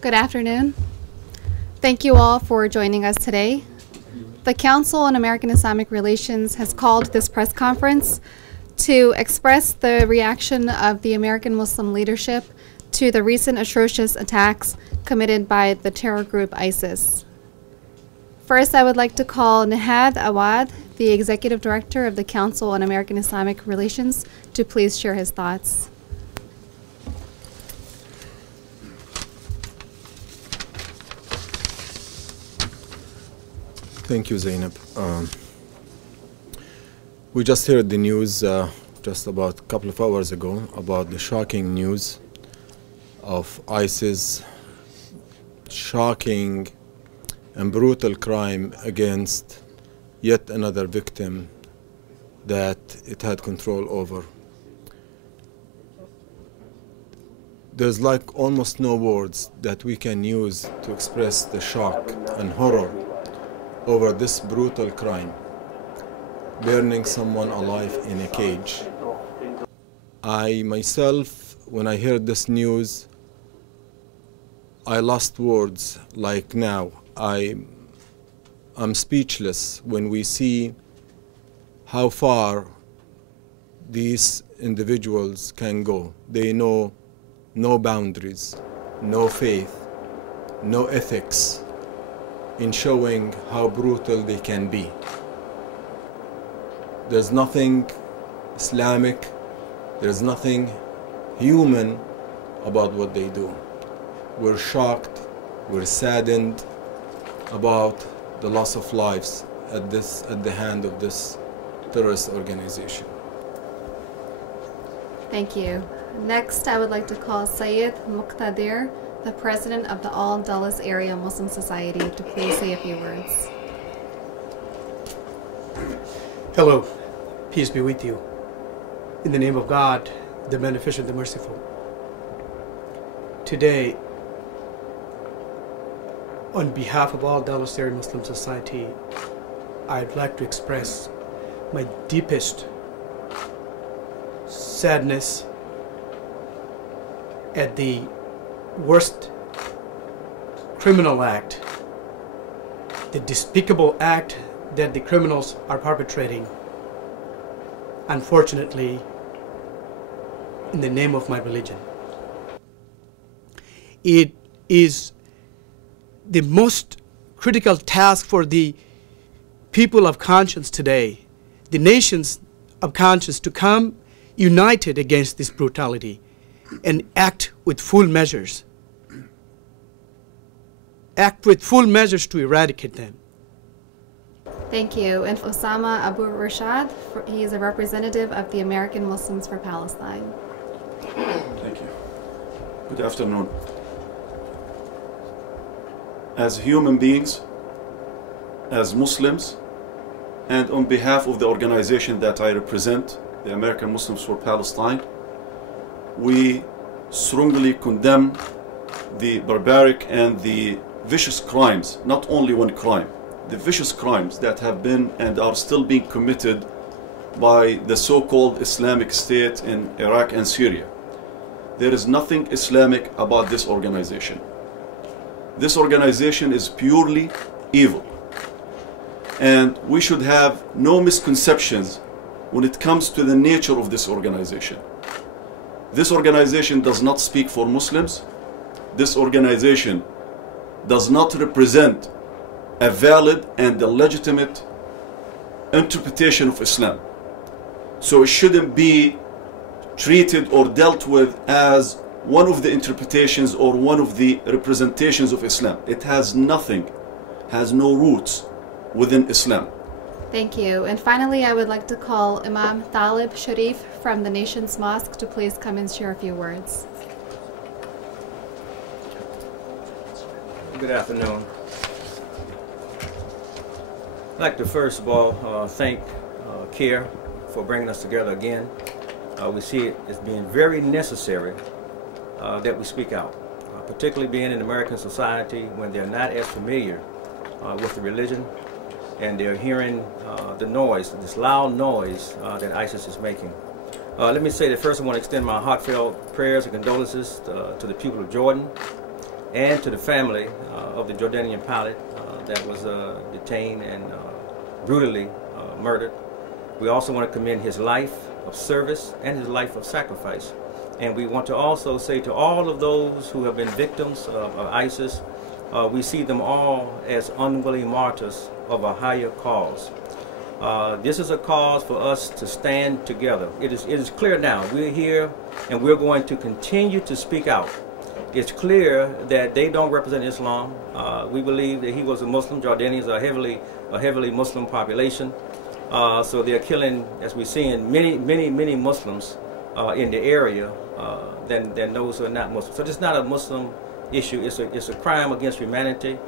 Good afternoon. Thank you all for joining us today. The Council on American Islamic Relations has called this press conference to express the reaction of the American Muslim leadership to the recent atrocious attacks committed by the terror group ISIS. First, I would like to call Nihad Awad, the Executive Director of the Council on American Islamic Relations, to please share his thoughts. Thank you, Zainab. We just heard the news just about a couple of hours ago about the shocking news of ISIS shocking and brutal crime against yet another victim that it had control over. There's like almost no words that we can use to express the shock and horror over this brutal crime, burning someone alive in a cage. I myself, when I heard this news, I lost words. Like now, I'm speechless when we see how far these individuals can go. They know no boundaries, no faith, no ethics, in showing how brutal they can be. There's nothing Islamic, there's nothing human about what they do. We're shocked, we're saddened about the loss of lives at the hand of this terrorist organization. Thank you. Next, I would like to call Syed Moktadir, the President of the All Dulles Area Muslim Society, to please say a few words. Hello, peace be with you. In the name of God, the Beneficent, the Merciful. Today, on behalf of All Dulles Area Muslim Society, I'd like to express my deepest sadness at the worst criminal act, the despicable act that the criminals are perpetrating, unfortunately, in the name of my religion. It is the most critical task for the people of conscience today, the nations of conscience, to come united against this brutality and act with full measures. Act with full measures to eradicate them. Thank you. And Osama Abuirshaid, he is a representative of the American Muslims for Palestine. Thank you. Good afternoon. As human beings, as Muslims, and on behalf of the organization that I represent, the American Muslims for Palestine, we strongly condemn the barbaric and the vicious crimes, not only one crime, the vicious crimes that have been and are still being committed by the so-called Islamic State in Iraq and Syria. There is nothing Islamic about this organization. This organization is purely evil. And we should have no misconceptions when it comes to the nature of this organization. This organization does not speak for Muslims. This organization does not represent a valid and a legitimate interpretation of Islam. So it shouldn't be treated or dealt with as one of the interpretations or one of the representations of Islam. It has nothing, has no roots within Islam. Thank you. And finally, I would like to call Imam Talib Sharif from the nation's mosque to please come and share a few words. Good afternoon. I'd like to first of all thank CAIR for bringing us together again. We see it as being very necessary that we speak out, particularly being in American society when they're not as familiar with the religion and they're hearing the noise, this loud noise that ISIS is making. Let me say that first I want to extend my heartfelt prayers and condolences to the people of Jordan. and to the family of the Jordanian pilot that was detained and brutally murdered. We also want to commend his life of service and his life of sacrifice. And we want to also say to all of those who have been victims of ISIS, we see them all as unwilling martyrs of a higher cause. This is a cause for us to stand together. It is clear now. We're here and we're going to continue to speak out. It's clear that they don't represent Islam. We believe that he was a Muslim. Jordanians are a heavily Muslim population. So they're killing, as we're seeing, many Muslims in the area than those who are not Muslim. So it's not a Muslim issue. It's a crime against humanity.